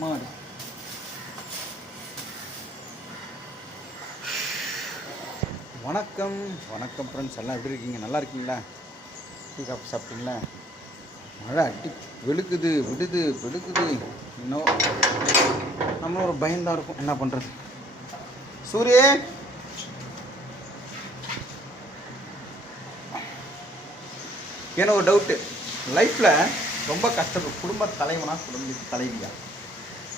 மாடு. வணக்கம் வணக்கம் ஃப்ரெண்ட்ஸ், எல்லாம் எப்படி இருக்கீங்க? நல்லா இருக்கீங்களா? டீ காஃபி சாப்பிட்டீங்களா? மழை அடி வெளுக்குது விடுது வெளுக்குது. இன்னும் நம்மளும் ஒரு பயம்தான் இருக்கும், என்ன பண்ணுறது. சூரிய எனக்கு ஒரு டவுட்டு, லைஃப்பில் ரொம்ப கஷ்டப்படும் குடும்ப தலைவனா குடும்ப தலைவியா?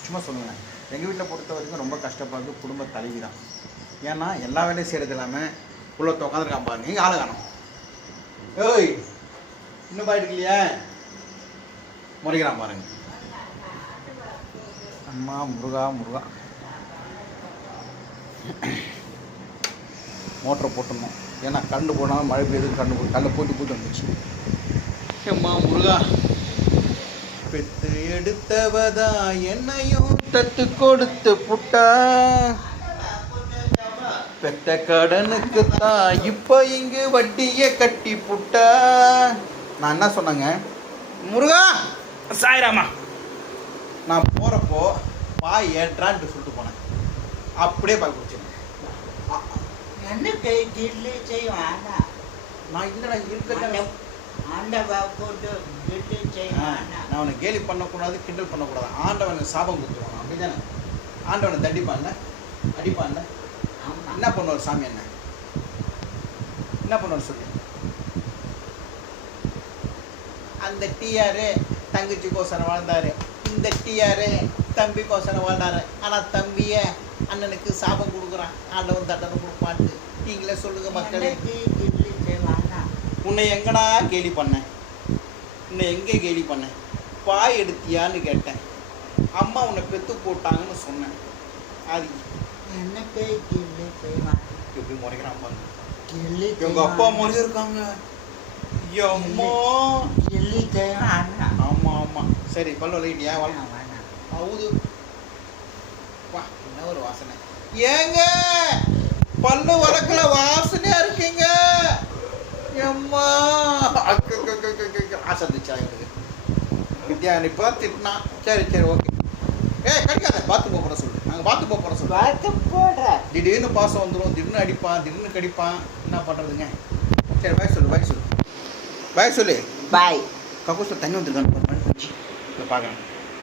சும்மா சொல்லுங்களேன். எங்கள் வீட்டில் பொறுத்த வரைக்கும் ரொம்ப கஷ்டப்படுறது குடும்ப தலைவி தான். ஏன்னா எல்லா வேலையும் செய்கிறது இல்லாமல் உள்ள உட்காந்துருக்கான் பாருங்க, நீங்கள் ஆளை காணும். ஏய் இன்னும் பாயிட்டு இல்லையா? முறைக்கிறான் பாருங்க. அம்மா முருகா முருகா. மோட்டரை போட்டுடணும், ஏன்னா கரண்டு போனாலும் மழை பெய்யுது, கரண்டு போட்டு வந்துச்சு. அம்மா முருகா. பெத்து எடுத்தவதா என்னையும் தத்து கொடுத்து புட்டா, பெத்த கடனுக்கு தான் இப்போ இங்கு வட்டியை கட்டி புட்டா. நான் என்ன சொன்னேங்க, முருகா சாய்ராமா, நான் போகிறப்போ பாய் ஏற்றான்ட்டு சொல்லிட்டு போனேன். அப்படியே பாய் குடிச்சேன். என்ன செய்வான் நான் இல்லைடா இருக்கிற நான் அவனை கேலி பண்ணக்கூடாது, கிண்டல் பண்ணக்கூடாது. ஆண்டவனை சாபம் கொடுத்துருவான், அப்படிதானே? ஆண்டவனை தண்டிப்பான்ல, அடிப்பான்ல. என்ன பண்ணுவார் சாமி? என்ன பண்ணுவார் சொல்லு? அந்த டிஆர் தங்கச்சிக்கோசரம் வாழ்ந்தாரு, இந்த டிஆர் தம்பிக்கோசரம் வாழ்ந்தாரு. ஆனால் தம்பியை அண்ணனுக்கு சாபம் கொடுக்குறான், ஆண்டவன் தண்டனை கொடுப்பான்ட்டு. நீங்களே சொல்லுங்க மக்களே. உன்னை எங்கடா கேலி பண்ணேன்? உன்னை எங்கே கேலி பண்ணேன்? பாய் எடுத்தியான்னு கேட்டேன். அம்மா உன்னை பெற்று போட்டாங்கன்னு சொன்னேன். அது எனக்கு எப்படி முறைக்கிறான் பாருங்க. எங்க அப்பா மாதிரி இருக்காங்க. ஆமா ஆமா. சரி பல்லு வலிக்கிட்டியா? அவுது வா. என்ன ஒரு வாசனை ஏங்க? பல்லு வளர்க்கல, வாசனையா இருக்கீங்க. எம்மா ஆசை இருந்துச்சா எங்களுக்கு? வித்யா இப்போ திட்டினா. சரி சரி ஓகே. கடிக்காத, பாத்து போகிற சொல்லு. நாங்கள் பாத்து போகிற சொல்லு. திடீர்னு பாசம் வந்துடும், திடீர்னு அடிப்பான், திடீர்னு கடிப்பான். என்ன பண்ணுறதுங்க? சரி பாய் சொல்லு, பாய் சொல்லு, பாய் சொல்லு. பாய். கக்கூசில் தண்ணி வந்துருக்கான்னு பார்க்குறேன்.